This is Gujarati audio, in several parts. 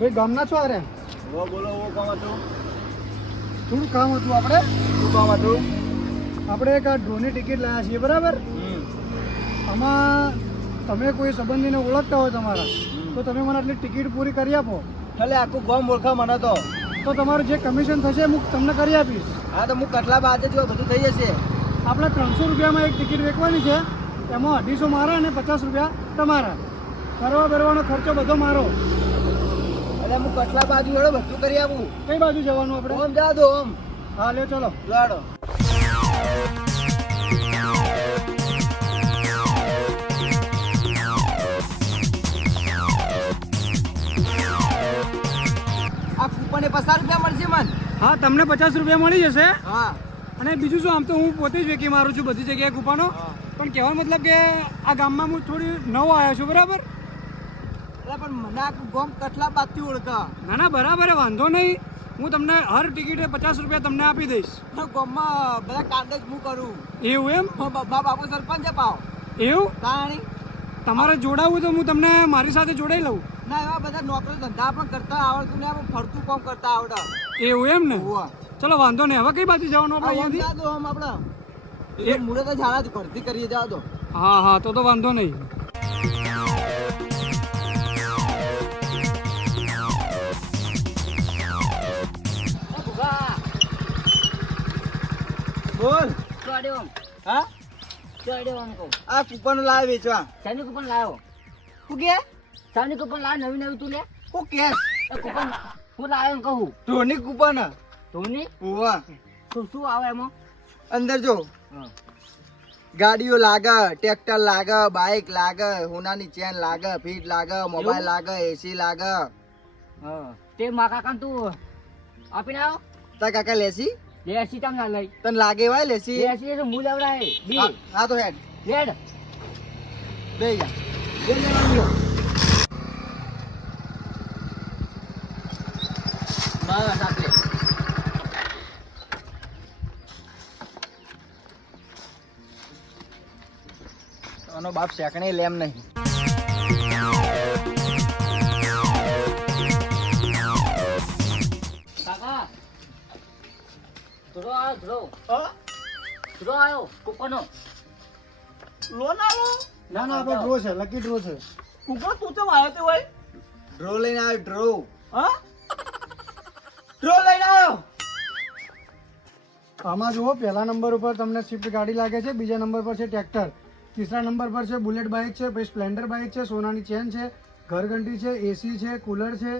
ભાઈ ગામના છો અરે બોલો કામ હતું? થોડું કામ હતું આપણે. શું કામ હતું? આપણે એક આ ડ્રોની ટિકિટ લાવ્યા છીએ બરાબર. આમાં તમે કોઈ સંબંધીને ઓળખતા હોય તમારા તો તમે મને આટલી ટિકિટ પૂરી કરી આપો. એટલે આખું ગામ ઓળખા મને તો તમારું જે કમિશન થશે હું તમને કરી આપીશ. હા તો હું કટલા બાદ જ બધું થઈ જશે. આપણે 300 રૂપિયામાં એક ટિકિટ વેચવાની છે. એમાં 250 મારા અને 50 રૂપિયા તમારા. ફરવા બરવાનો ખર્ચો બધો મારો. એટલે હું કટલા બાજુ હેડો બધું કરી આપું. કઈ બાજુ જવાનું આપણે? ઓમ જા દો ઓમ. હા લે ચલો લાડો. આ કૂપન એ 50 રૂપિયા મળશે મન. હા તમને 50 રૂપિયા મળી જશે. હા અને બીજું શું, આમ તો હું પોતે જ વેકી મારું છું બધી જગ્યાએ કૂપનો. પણ કહેવાનો મતલબ કે આ ગામમાં હું થોડી નવો આવ્યો છું બરાબર. એટલે પણ મને આખું ગામ કટલા બાદથી ઓળખા. ના ના બરાબર, વાંધો નહીં. હું તમને હર ટિકિટે 50 રૂપિયા તમને આપી દઈશ. ગામમાં બધા કાંડ જ હું કરું. એવું એમ? બાપુ સરપંચ પાવ એવું તાણી. તમારે જોડાવું તો હું તમને મારી સાથે જોડાઈ લઉં. ના એવા બધા નોકરી ધંધા પણ કરતા આવડતું ને ફરતું કામ કરતા આવડે. એવું એમ ને? હોવા. ચલો વાંધો નહીં. હવે કઈ બાજુ જવાનું આપણે અહીંયાથી? જા દો આમ આપણે એ મુહૂર્ત જ હારા ઘરથી કરીએ. જા દો. હા હા તો વાંધો નહીં. બોલ. હા કૂપન આ કૂપન લાવે વેચવા. લાવ્યો. શું કે સાની કૂપન લાવ નવી નવી તું લે. શું કેસ? કૂપન હું લાવ્યો એમ કહું. ધોની કૂપન. ધોની હોવા. શું આવે એમાં? અંદર જો ગાડીઓ લાગે, ટ્રેક્ટર લાગે, બાઇક લાગે, હોનાની ચેન લાગે, ફીટ લાગે, મોબાઈલ લાગે, એસી લાગે. તે મા કાકા તું આપીને આવ્યો. તાર કાકા લેસી લેસી તમ ના લઈ. તને લાગે વાય લેસી? લેસી તો હું લેવડાય. હા હા તો હેડ લેડ. બે જા. બે જણા બસ આપણે. આનો બાપ શેકણે લેમ નહીં. કાકા ધ્રો આવ્યો. ધ્રો આવ્યો કૂપનો. લોન આવો. ના ના આપણે ડ્રો છે, લકી ડ્રો છે. કૂપન તું તો આવ્યો તે હોય. ડ્રો લઈને આવ્યો. ડ્રો. હા ડ્રો લઈને આવ્યો. આમાં જુઓ, પહેલા નંબર ઉપર તમને સ્વિફ્ટ ગાડી લાગે છે, બીજા નંબર પર છે ટ્રેક્ટર, ત્રીજા નંબર પર છે બુલેટ બાઇક છે, પછી સ્પ્લેન્ડર બાઇક છે, સોનાની ચેન છે, ઘરઘંટી છે, એસી છે, કુલર છે,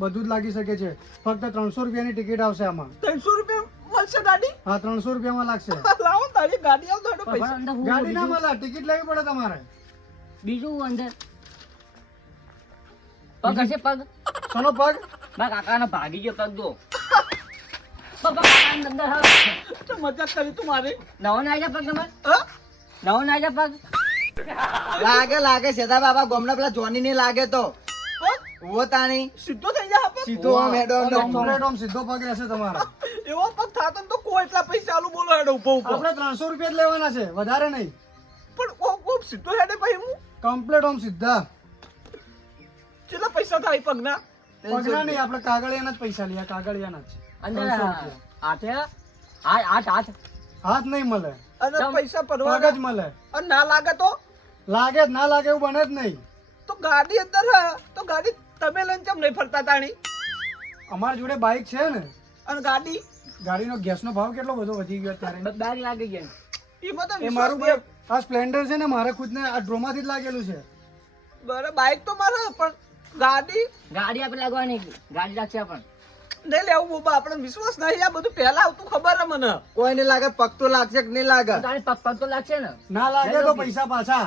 બધું જ લાગી શકે છે. ફક્ત 300 રૂપિયાની ટિકિટ આવશે આમાં. 300 રૂપિયા મળશે ગાડી? હા 300 રૂપિયામાં લાગશે. લાવો તારી ગાડી આવ તો પૈસા. અંદર હું ગાડી ના મળે, ટિકિટ લેવી પડે તમારે. બીજું અંદર પગ હશે. પગ ચલો પગ. મારા કાકાનો ભાગી ગયો પગ દો. પગ કાકાની અંદર હા. તો મજાક કરી તું મારી. નવો નાઈ જા પગ તમારે. નવો નાઈ જા પગ. લાગે સેદા બાબા ગોમના પેલા જોની ને લાગે તો ઓ તાણી સીધો થઈ જા. સીધો આમ હેડો કમ્પ્લીટ આમ સીધો પગ રહેશે તમારો. એવો પગ થાતો તો કોઈ એટલા પૈસા આલું બોલો હેડો ઉભો આપણે 300 રૂપિયા જ લેવાના છે, વધારે નહીં. પણ ઓ સીધો હેડે ભાઈ હું કમ્પ્લીટ આમ સીધા. કેટલા પૈસા થાય પગના? પગના નહીં, આપણે કાગળિયાના જ પૈસા લઈએ, કાગળિયાના જ. અંદર 300 રૂપિયા. હાથે હાથ હાથ હાથ નહીં મળે, અને પૈસા પગ પરવા જ મળે. અને ના લાગે તો લાગે જ ના લાગે એવું બને જ નહીં. તો ગાડી અંદર તો ગાડી તમે લઈને કેમ નહીં ફરતા તાણી? અમારી જોડે બાઇક છે ને, અને ગાડી ગાડીનો ગેસનો ભાવ કેટલો બધો વધી ગયો અત્યારે. બેગ લાગી ગયા. એમાં તો એ મારું બે આ સ્પ્લેન્ડર છે ને, મારે ખુદને આ ડ્રોમાંથી જ લાગેલું છે. બરાબર બાઇક તો મારે પણ ગાડી ગાડી આપણે લાગવાની. ગાડી રાખશે પણ નહીં લેવું બાબા. આપણે વિશ્વાસ નહીં. આ બધું પહેલા આવતું ખબર હે મને. કોઈ નહીં લાગે. પગ તો લાગશે કે નહીં લાગે? તારી પગ પગ તો લાગશે ને. ના લાગે તો પૈસા પાછા.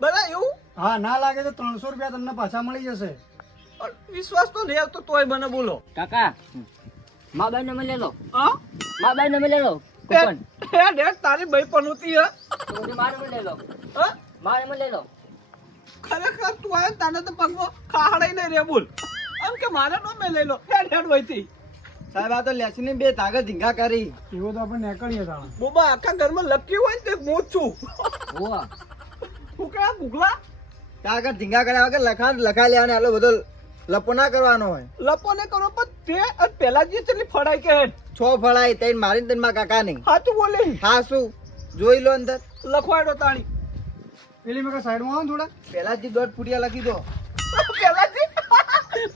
બરાબર એવું? હા ના લાગે તો 300 રૂપિયા તમને પાછા મળી જશે. પણ વિશ્વાસ તો નહીં આવતો તોય મને બોલો. કાકા મા બાઈ નંબર લે લો. હા મા બાઈ નંબર લે લો. કૂપન ડેડ તારી ભાઈ પનોતી હે. તો મારો નંબર લે લો. હા મારો નંબર લે લો. ખરેખર તું આયો ને તાને તો પગમાં ખાહડાઈ નહીં રે બોલ. આમ કે મારે નો મેં લઈ લો. હેડ હેડ વઈથી સાહેબ આ તો લેસની બે ધાગા ધીંગા કરી. એવો તો આપણે નીકળીએ તાણા. બોબા આખા ઘરમાં લકી હોય ને તે હું જ છું. ઓવા હું કે આ ગુગલા કાગળ ધીંગા કર્યા વગર લખાઈ લેવાને આલો બધો લપો ના કરવાનો હોય. લપો ને કરો પણ તે અને પેલા જે ચલી ફળાઈ કે 6 ફળાઈ તૈન મારી તૈન માં કાકા નહીં. હાચું બોલે. હા શું જોઈ લો અંદર લખવાડો તાણી. પેલી મેં સાઈડમાં આવો ને થોડા. પેલાજી દોઢ ફૂટિયા લખી દો.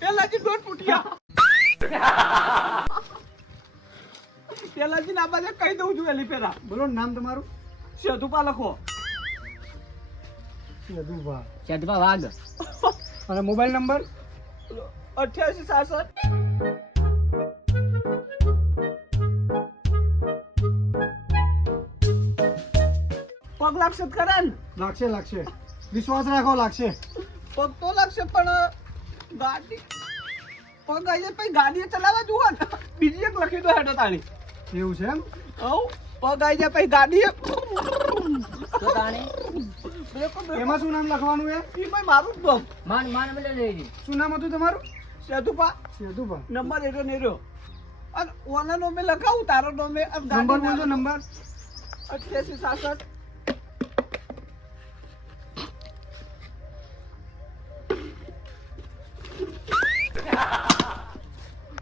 પેલાજી દોઢ ફૂટિયા. પેલાજી ના બાજુ કહી દઉં છું એલી પેલા. બોલો નામ તમારું. સેતુપા લખો. યદુભા. ચડવા વાગ અને મોબાઈલ નંબર 8867. પગ લાગશે કરે ને. લાગશે લાગશે વિશ્વાસ રાખો લાગશે. પગ તો લાગશે પણ ગાડી પગ આવી પછી ગાડી ચલાવવા જુઓ ને બીજી એક લખી દો હેડો તાણી. એવું છે એમ. હવ પગ આવી જાય પછી ગાડી તો તાણે એમાં શું નામ લખવાનું એ એમાં મારું જ નામ માન માન મેલે લઈ શું નામ હતું તમારું. સેતુપા. યદુભા. નંબર એરો ને એરો અને ઓના નોમે લખાવું તારો નોમે નંબર બોલજો નંબર. 8867.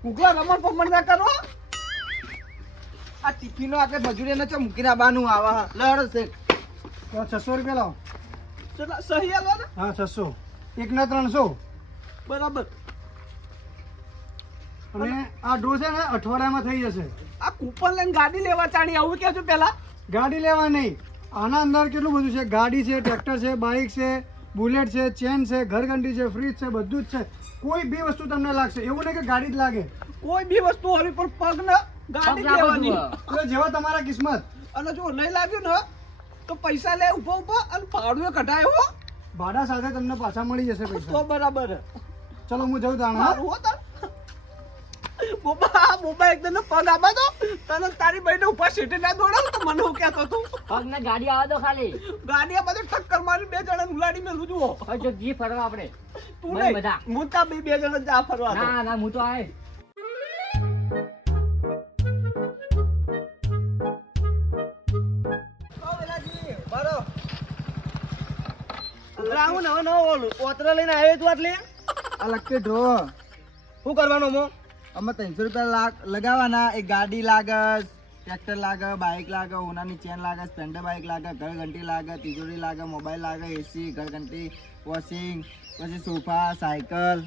ઉગલા રમણ પમણ ના કરો. આ ટિફિનો આપણે મજૂરી ને મૂકીને આવવાનું આવા લડ છે. તો 600 રૂપિયા લાવો. સહી આલો ને. હા 600 એકના 300. બરાબર. અને આ ડ્રો છે ને અઠવાડિયામાં થઈ જશે. આ કૂપન લઈને ગાડી લેવા ચાણી આવું કે છો પેલા ગાડી લેવા નહીં. આના અંદર કેટલું બધું છે. ગાડી છે, ટ્રેક્ટર છે, બાઇક છે, બુલેટ છે, ચેન છે, ઘરઘંટી છે, ફ્રીજ છે, બધું જ છે. કોઈ બી વસ્તુ તમને લાગશે. એવું નહીં કે ગાડી જ લાગે. કોઈ બી વસ્તુ હોવી પણ પગ ને ગાડી જ લેવાની. એટલે જેવા તમારા કિસ્મત. અને જો નહીં લાગ્યું ને તો પૈસા લે ઉભો ઉભો અને ભાડું કઢાય હો. ભાડા સાથે તમને પાછા મળી જશે તો પૈસા. બરાબર. ચલો હું જઉં તાણ. સારું હો તાર. બોબા એકદમ પગ આબા દો તને તારી બહેને ઉપર સીટે ના દોડાવ તો મને હું કહેતો તું પગ ને ગાડી આવા દો ખાલી ગાડી આ બધું ટક્કર મારી 2 જણા ઉલાડી મેલું જુઓ. હવે જો જી ફરવા આપણે તું ભાઈ નહીં બધા. હું તા 2 જણા જા ફરવા દો. ના ના હું તો આય બરો રાહુલ હવે નવો ઓલું ઓતરા લઈને આવ્યો તું આટલે આ લખી ડ્રો શું કરવાનું મો અમે 300 રૂપિયા લગાવવાના. એક ગાડી લાગે, ટ્રેક્ટર લાગે, બાઇક લાગે, ઓનાની ચેન લાગે, સ્પ્લેન્ડર બાઇક લાગે, ઘર ઘંટી લાગે, તિજોરી લાગે, મોબાઈલ લાગે, એસી, ઘર ઘંટી, વોશિંગ, પછી સોફા, સાયકલ.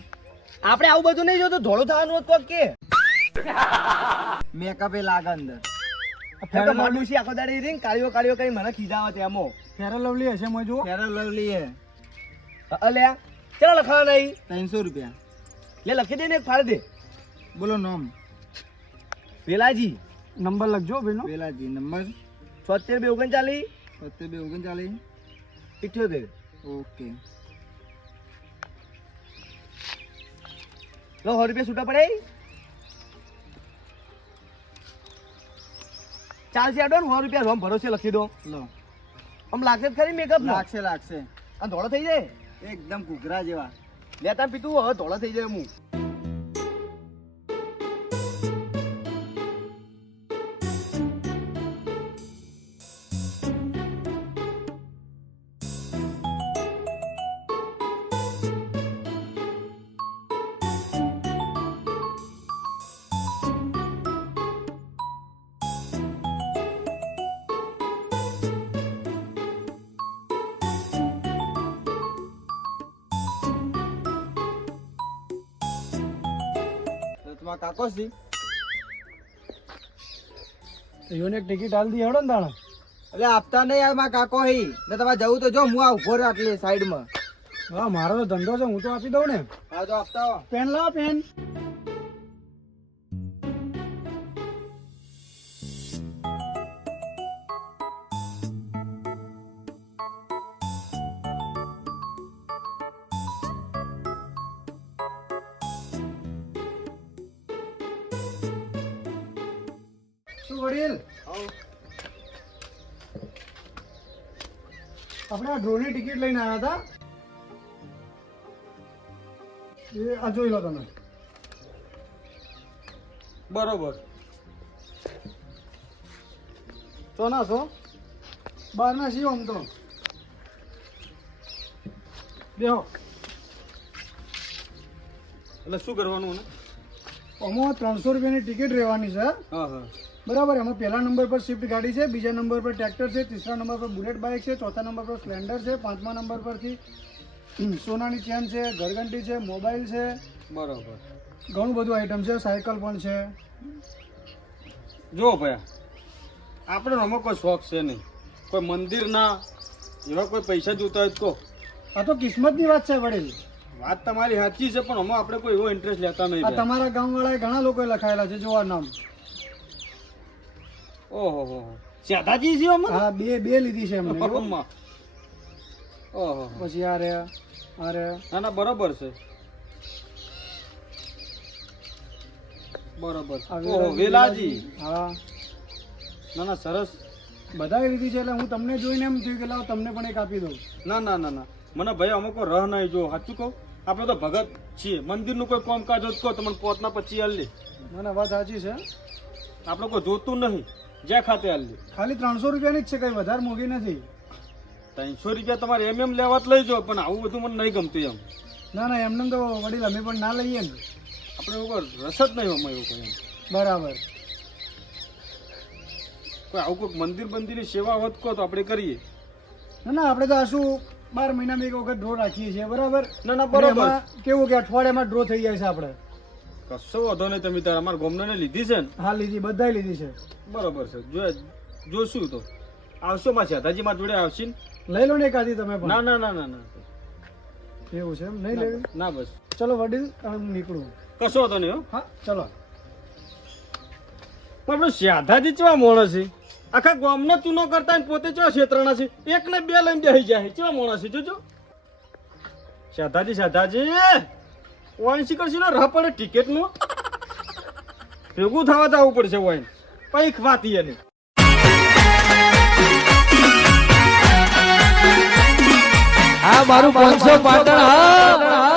આપણે આવું બધું નહીં જોતું ધોળું થવાનું હતું કે મેકઅપ એ લાગે અંદર. ફેરલ લવલી આખો દાડી રીંગ કાળીઓ કાળીઓ કઈ મને ખીજાવે તેમાં. ફેરલ લવલી હશે મેં જુઓ. ફેરલ લવલી હે અલ્યા ચલા લખાવા નહીં 300 રૂપિયા લે લખી દે ને એક ફાડ દે. બોલો નામ વેલાજી. નંબર લખજો ભાઈનો. વેલાજી નંબર 7239 7239 78. ઓકે લો 100 રૂપિયા છૂટા પડે ચાલશે આડો ને 100 રૂપિયા રોમ ભરોસે લખી દો. લો આમ લાગશે જ ખરી મેકઅપ લાગશે લાગશે. આ ધોળો થઈ જાય એકદમ ઘૂઘરા જેવા. લેતા પીતું હવે ધોળો થઈ જાય હું. તમારા કાકો છે યોને એક ટિકિટ હાલ દી હેડો ને તાણા. એટલે આપતા નહીં યાર મારા કાકો હી ને તમારે જવું તો જો હું આ ઉભો રહ્યો આટલી સાઈડમાં. હા મારો તો ધંધો છે હું તો આપી દઉં ને. હા તો આપતા હો. પેન લાવો પેન. શું વડીલ આપણે આ ડ્રોની ટિકિટ લઈને આવ્યા હતા. એ આ જોઈ લો તમે. બરોબર. તો ના છો બહાર ના છીએ આમ તો બેહો. એટલે શું કરવાનું ને? આમાં 300 રૂપિયાની ટિકિટ રહેવાની છે. હા હા બરાબર. એમાં પહેલા નંબર પર સ્વિફ્ટ ગાડી છે, બીજા નંબર પર ટ્રેક્ટર છે, ત્રીજા નંબર પર બુલેટ બાઇક છે, ચોથા નંબર પર સ્પ્લેન્ડર છે, પાંચમા નંબર પરથી સોનાની ચેન છે, ઘરઘંટી છે, મોબાઈલ છે, બરોબર. ઘણું બધું આઈટમ છે, સાયકલ પણ છે. જો ભાઈ આપણે આમાં કોઈ શોખ છે નહીં, કોઈ મંદિરના એવા કોઈ પૈસા જોતા હોય તો કહો. આ તો કિસ્મતની વાત છે વડીલ. વાત તમારી સાચી છે, પણ આમાં આપણે કોઈ એવો ઇન્ટરેસ્ટ લેતા નહીં આ ભાઈ. તમારા ગામવાળાએ ઘણા લોકોએ લખાયેલા છે, જો આ નામ. ઓહો હો શ્યાધાજી છે આમાં? હા, બે લીધી છે એમને. જો. ઓહો. ઓહો. પછી આ રહ્યા, આ રહ્યા. ના ના બરોબર છે, બરોબર. આ ઓહો વેલાજી. હા, ના ના સરસ. બધાએ લીધી છે. એટલે હું તમને જોઈને એમ થયું કે લાવ તમને પણ એક આપી દઉં. ના ના ના ના મને ભાઈ અમુક રહ નહીં. જો સાચું કહું, આપણે તો ભગત છીએ, મંદિરનું કોઈ કામકાજ હોત કહો તમને પોતના 25 હાલ લે. ના ના, વાત સાચી છે. આપણે કોઈ જોતું નહીં, જ્યાં ખાતે હાલ લે. ખાલી 300 રૂપિયાની જ છે, કઈ વધારે મોંઘી નથી. 300 રૂપિયા તમારે એમ લેવા જ લઈ જાઓ, પણ આવું બધું મને નહીં ગમતું એમ. ના ના, એમને તો વડીલ અમે પણ ના લઈએ ને. આપણે એવું કોઈ રસ જ નહીં આમાં એવું કોઈ એમ. બરાબર. કોઈ આવું કોઈક મંદિર બંદિરની સેવા હોત કહો તો આપણે કરીએ. ના ના, આપણે તો આ શું 12 મહિનામાં એક વખત ડ્રો રાખીએ છીએ. બરાબર. ના ના અને બરોબર. એમાં કેવું કે અઠવાડિયામાં ડ્રો થઈ જાય છે આપણે. કશો વાંધો નહીં, તમે તાર અમારા ગોમનાને લીધી છે ને? હા, લીધી, બધાએ લીધી છે. બરોબર છે. જોશું તો આવશો માં શ્યાધાજી માં જોડે આવશે ને? લઈ લો ને એકાદી તમે પણ. ના ના ના ના ના એવું છે એમ? નહીં લેવી? ના બસ ચલો વડીલ, હું નીકળું. કશો વાંધો નહીં હો. હા, ચલો. પણ આપણે શ્યાધાજી કેવા માણસ છે, આખા ગામનો ચૂનો કરતા ને પોતે કેવા ક્ષેત્રના છે, એકને બે લઈને બેસી જાય. કેવા માણસ છે જોજો. શ્યાધાજી વાઈન કરશે ને રહ પડે ટિકિટ નું ભેગું થવા જવું પડશે. વાઈન પૈક વાત એની. આ મારું 500 પાટણ હા.